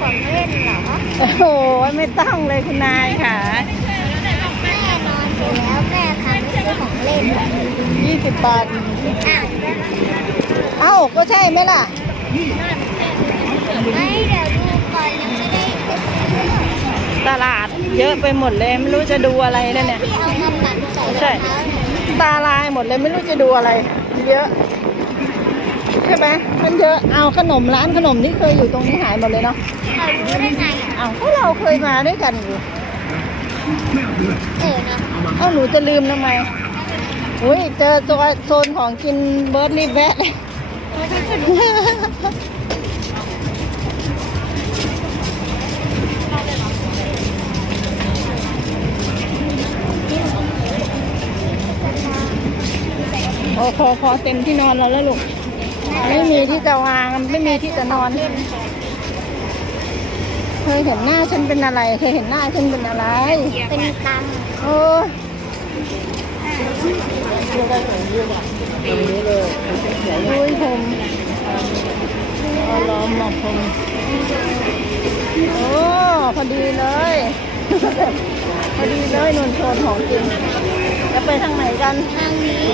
ของเล่นเหรอโอ้โหไม่ต้องเลยคุณนายค่ะแม่นอนอยู่แล้วแม่พาไปซื้อของเล่นยี่สิบบาทเอ้าก็ใช่ไหมล่ะ ไม่เดี๋ยวดูก่อนยังไม่ได้ตลาดเยอะไปหมดเลยไม่รู้จะดูอะไรเนี่ยที่ใช่ตาลายหมดเลยไม่รู้จะดูอะไร เยอะ ใช่ไหมมันเยอะเอาขนมร้านขนมที่เคยอยู่ตรงนี้หายหมดเลยเนาะเรารู้ได้ไงอะเอาก็เราเคยมาด้วยกันอยู่เออเนาะเอ้าหนูจะลืมทำไมอุ้ยเจอโซนโซนของกินเบิร์ดรีบแวะเลยโอ้พอพอเต็มที่นอนเราแล้วลูก ไม่มีที่จะวางไม่มีที่จะนอนเคยเห็นหน้าฉันเป็นอะไรเคยเห็นหน้าฉันเป็นอะไร เป็นตังค์โอ้ยดุยผมล้อมหมอกผมโอ้พอดีเลยพอดีเลยนนโซนของกินจะไปทางไหนกันทางนี้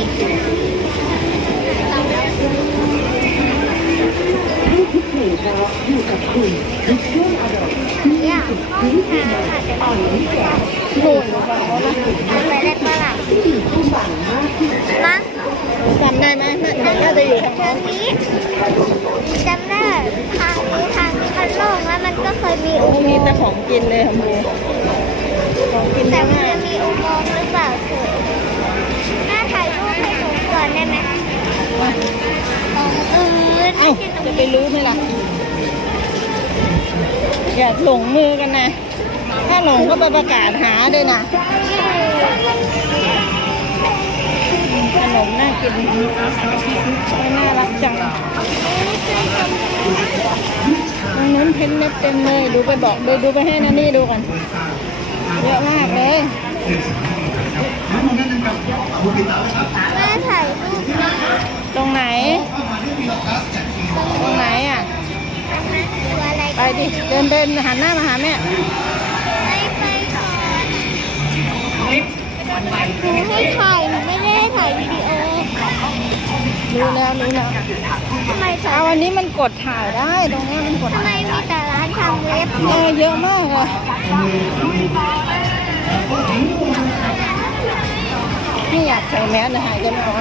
ยมีอุโอ้โมมีงแต่ของกินเลยค่ะมูของกินแต่มันจะมีอุโมงค์หรือเปล่าเถอแม่ถ่ายรูปให้หนูก่อนได้ไหมตรงอื่นเอ้าจะไปรู้ไหมล่ะ อย่าหลงมือกันนะ ถ้าหลงก็ไปประกาศหาด้วยนะขนมน่ากินน่ารักจัง ตรงนู้นเพ้นเล็บเต็มเลย ดูไปบอกดูดูไปให้นันนี่ดูกัน เยอะมากเลยแม่ถ่ายรูปนะตรงไหน ตรงไหนอะ ไปดิเดินเดินหันหน้ามาหาแม่ไม่ไปก่อนหนูให้ถ่ายหนูไม่ได้ถ่ายวิดีโอ รู้แล้วรู้แล้วทำไมถ่ายเอาวันนี้มันกดถ่ายได้ตรงนี้มันกดทำไมถ่ายมีแต่ร้านทำเล็บเออเยอะมากเลยนี่อยากใส่แมสเลยหายใจไม่ออก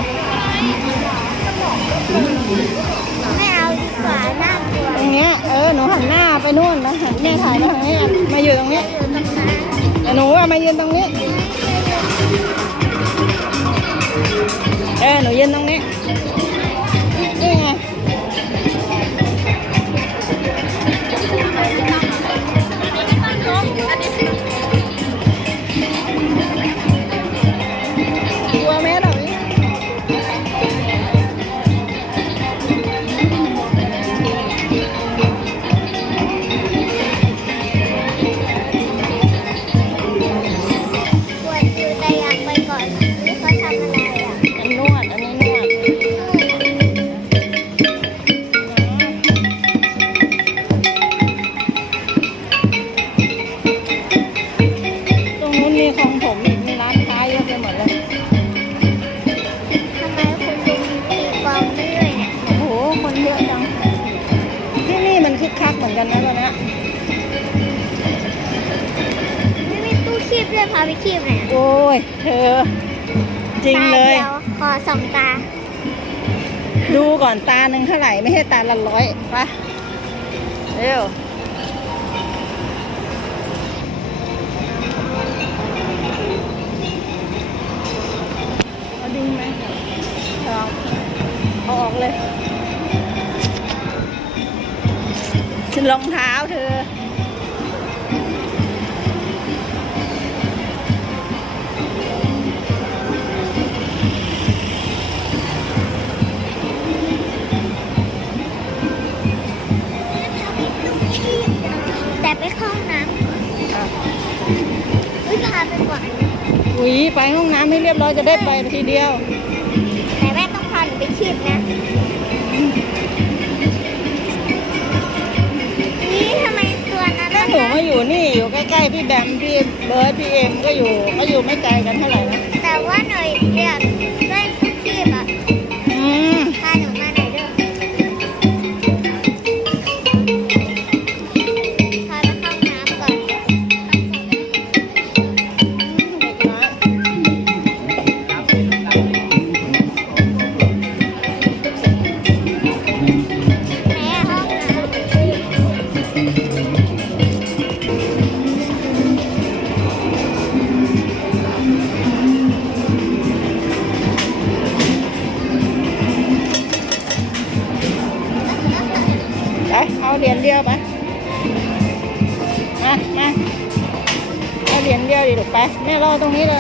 ไม่เอาดีกว่าน่ากลัวตรงเนี้ยเออหนูหันหน้าไปนู่นนะหันแม่ถ่ายมาทางนี้อะมาอยู่ตรงเนี้ยอยู่ตรงนั้นแต่หนูอะมายืนตรงนี้ เออหนูยืนตรงนี้นี่ กคักเหมือนกันนะตอนเนี้ยไม่มีตู้คีบด้วยพาไปคีบหน่อยโอ้ย เธอ จริงเลย ตาดีวขอสองตา ดูก่อนตาหนึ่งเท่าไหร่ ไม่ใช่ตาละร้อยปะเร็ว รองเท้าเธอ แต่ไปเข้าห้องน้ำอุ้ยพาไปก่อนอุ้ยไปห้องน้ำให้เรียบร้อยจะได้ไปทีเดียว แต่แม่ต้องพาหนูไปคีบนะ หนูมาอยู่นี่อยู่ใกล้ๆพี่แบมพี่เบิร์ดพี่เอ็มก็อยู่ก็อยู่ไม่ไกลกันเท่าไหร่ เอาเหรียญเดียวดิลูกไปแม่รอตรงนี้เลย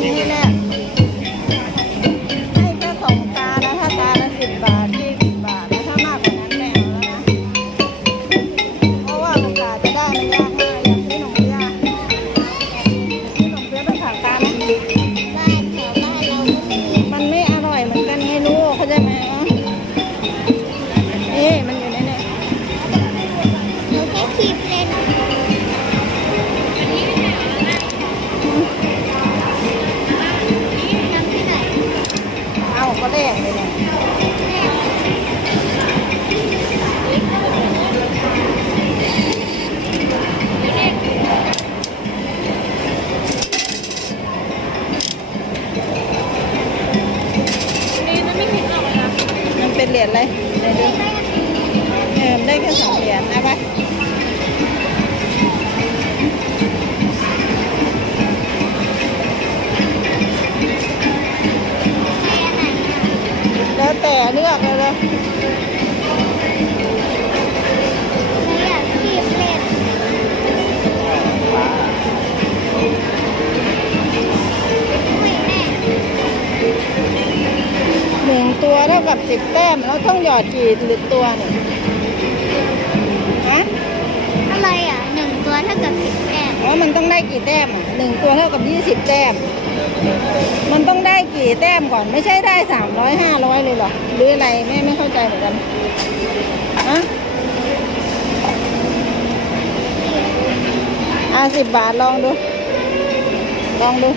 เแล้วแต่เลือกเลยเลยหนูอยากคีบเล่นไม่แม่หนึ่งตัวเท่ากับสิบแต้มแล้วต้องหยอดกี่หรือตัวเนี่ยฮะอะไรอะหนึ่งตัวเท่ากับสิบแต้มว่ามันต้องได้กี่แต้มอะหนึ่งตัวเท่ากับยี่สิบแต้ม มันต้องได้กี่แต้มก่อน ไม่ใช่ได้สามร้อยห้าร้อยเลยหรอหรืออะไรแม่ไม่เข้าใจเหมือนกันฮะอะสิบบาทลองดู ลองดู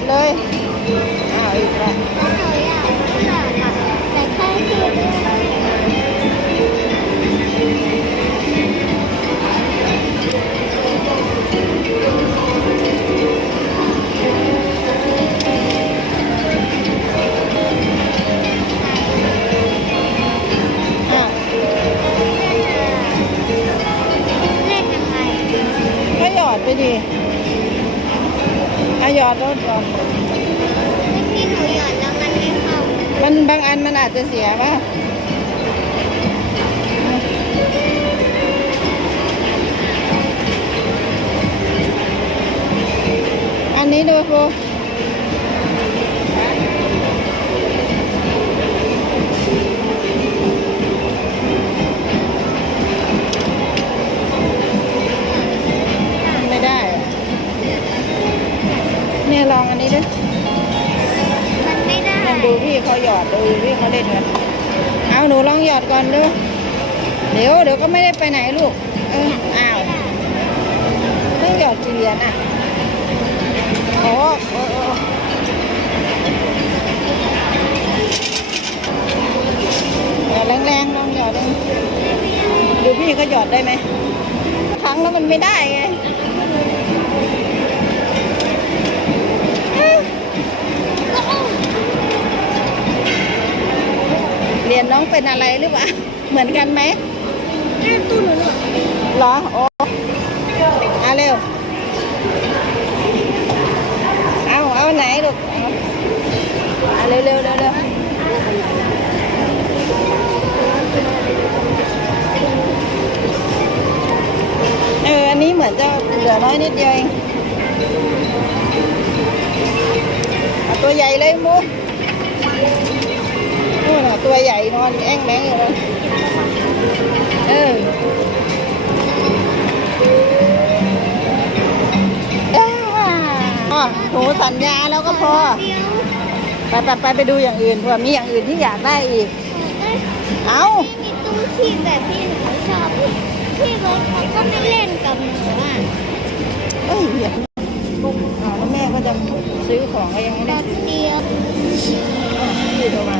ดเลยอ้าวอีกแล้วเพราะหนูอยากเล่นอะแต่แค่คีบเล่นอะเล่นยังไงก็หยอดไปดิ หยอดรถก่อนที่หนูหยอดแล้วมันไม่เข้ามันบางอันมันอาจจะเสียป่ะอันนี้ดูครู ม่ลองอันนี้ด้วยมันไม่ได้ลองดูพี่เขาหยอดดูพี่เขาเล่นกันเอาหนูลองหยอดก่อนดูเดี๋ยวเดี๋ยวก็ไม่ได้ไปไหนลูกเอออ้าวต้องหยอดกีเหรียนอะโอ้โหยอดแรงๆลองหยอดดูพี่เขาหยอดได้ไหมครั้งแล้วมันไม่ได้ไง เรียนน้องเป็นอะไรหรือเปล่า เหมือนกันไหมแม่ตู้หนูหนูเหรอโอ้เอาเร็ว เอา เอาไหนลูกเอาเอาเร็วเร็วเร็วเร็วเออ อันนี้เหมือนจะเหลือน้อยนิดเดียวเองเอาตัวใหญ่เลยมูนู่นน่ะ ตัวใหญ่นอนแอ้งแมงอยู่เลยเอออ่าอ๋อหนูสัญญาแล้วก็พอเดียวไปไปไปไปดูอย่างอื่นเผื่อมีอย่างอื่นที่อยากได้อีก เอาไม่มีตู้คีบแบบที่หนูชอบพี่รถเขาก็ไม่เล่นกับหนูอะเอ้ยเดี๋ยวอ้าวแล้วแม่ก็จะซื้อของก็ยังไม่แบได้บเดียวซื้อพี่โทรมา